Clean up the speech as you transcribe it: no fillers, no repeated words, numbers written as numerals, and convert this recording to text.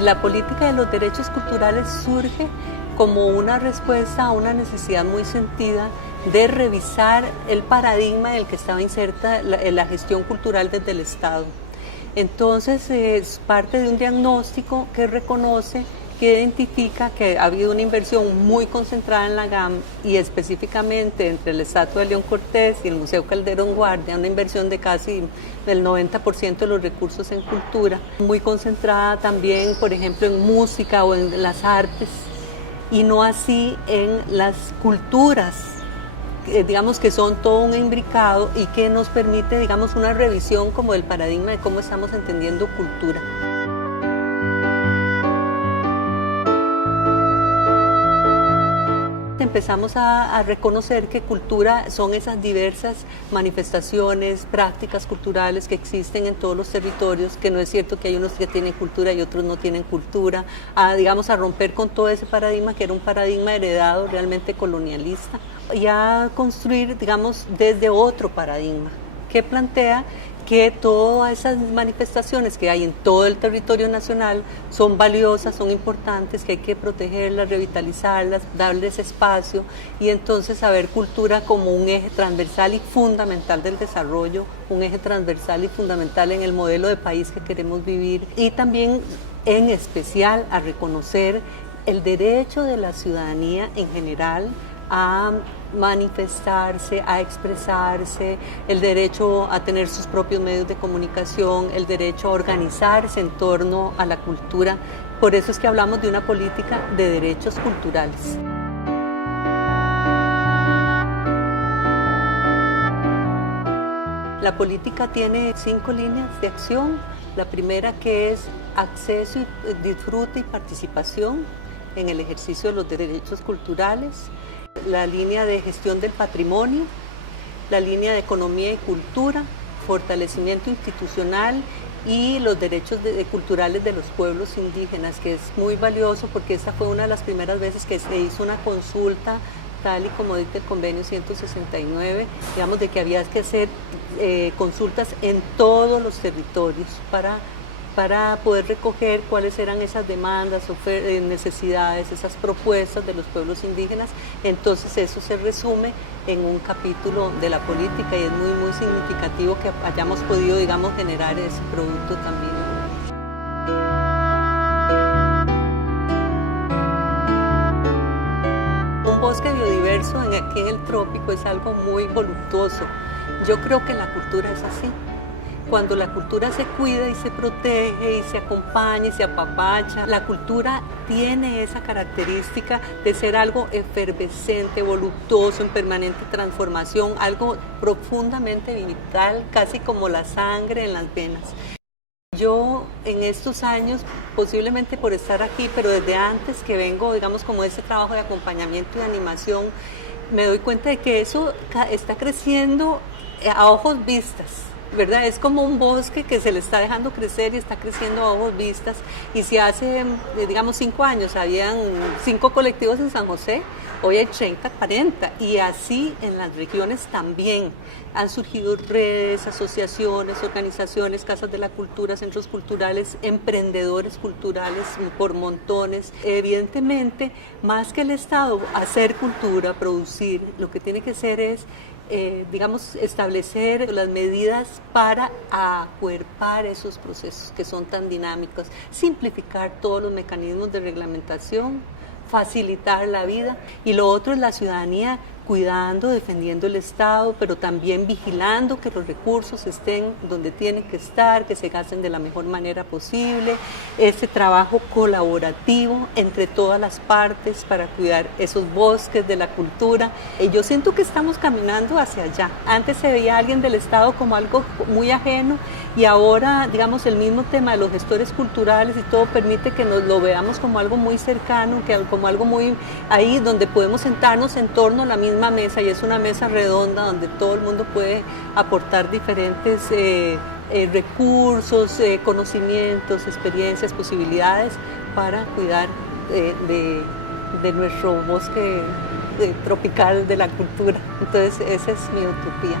La política de los derechos culturales surge como una respuesta a una necesidad muy sentida de revisar el paradigma en el que estaba inserta la gestión cultural desde el Estado. Entonces es parte de un diagnóstico que reconoce, que identifica que ha habido una inversión muy concentrada en la GAM y específicamente entre la estatua de León Cortés y el Museo Calderón Guardia, una inversión de casi el 90% de los recursos en cultura, muy concentrada también, por ejemplo, en música o en las artes, y no así en las culturas, digamos que son todo un imbricado y que nos permite, digamos, una revisión como del paradigma de cómo estamos entendiendo cultura. Empezamos a reconocer que cultura son esas diversas manifestaciones, prácticas culturales que existen en todos los territorios, que no es cierto que hay unos que tienen cultura y otros no tienen cultura, digamos, a romper con todo ese paradigma que era un paradigma heredado realmente colonialista y a construir, digamos, desde otro paradigma que plantea que todas esas manifestaciones que hay en todo el territorio nacional son valiosas, son importantes, que hay que protegerlas, revitalizarlas, darles espacio y entonces saber cultura como un eje transversal y fundamental del desarrollo, un eje transversal y fundamental en el modelo de país que queremos vivir y también en especial a reconocer el derecho de la ciudadanía en general a manifestarse, a expresarse, el derecho a tener sus propios medios de comunicación, el derecho a organizarse en torno a la cultura. Por eso es que hablamos de una política de derechos culturales. La política tiene 5 líneas de acción. La primera, que es acceso, disfrute y participación en el ejercicio de los derechos culturales. La línea de gestión del patrimonio, la línea de economía y cultura, fortalecimiento institucional y los derechos culturales de los pueblos indígenas, que es muy valioso porque esta fue una de las primeras veces que se hizo una consulta tal y como dicta el convenio 169, digamos, de que había que hacer consultas en todos los territorios para poder recoger cuáles eran esas demandas, necesidades, esas propuestas de los pueblos indígenas. Entonces eso se resume en un capítulo de la política y es muy, muy significativo que hayamos podido, digamos, generar ese producto también. Un bosque biodiverso aquí en el trópico es algo muy voluptuoso. Yo creo que la cultura es así. Cuando la cultura se cuida y se protege y se acompaña y se apapacha, la cultura tiene esa característica de ser algo efervescente, voluptuoso, en permanente transformación, algo profundamente vital, casi como la sangre en las venas. Yo en estos años, posiblemente por estar aquí, pero desde antes que vengo, digamos, como ese trabajo de acompañamiento y animación, me doy cuenta de que eso está creciendo a ojos vistas, ¿verdad? Es como un bosque que se le está dejando crecer y está creciendo a ojos vistas. Y si hace, digamos, 5 años habían 5 colectivos en San José, hoy hay 30, 40. Y así en las regiones también han surgido redes, asociaciones, organizaciones, casas de la cultura, centros culturales, emprendedores culturales por montones. Evidentemente, más que el Estado hacer cultura, producir, lo que tiene que hacer es digamos, establecer las medidas para acuerpar esos procesos que son tan dinámicos, simplificar todos los mecanismos de reglamentación, facilitar la vida. Y lo otro es la ciudadanía cuidando, defendiendo el Estado, pero también vigilando que los recursos estén donde tienen que estar, que se gasten de la mejor manera posible, ese trabajo colaborativo entre todas las partes para cuidar esos bosques de la cultura. Yo siento que estamos caminando hacia allá. Antes se veía a alguien del Estado como algo muy ajeno y ahora, digamos, el mismo tema de los gestores culturales y todo permite que nos lo veamos como algo muy cercano, como algo muy ahí donde podemos sentarnos en torno a la misma mesa, y es una mesa redonda donde todo el mundo puede aportar diferentes recursos, conocimientos, experiencias, posibilidades para cuidar de nuestro bosque tropical de la cultura. Entonces esa es mi utopía.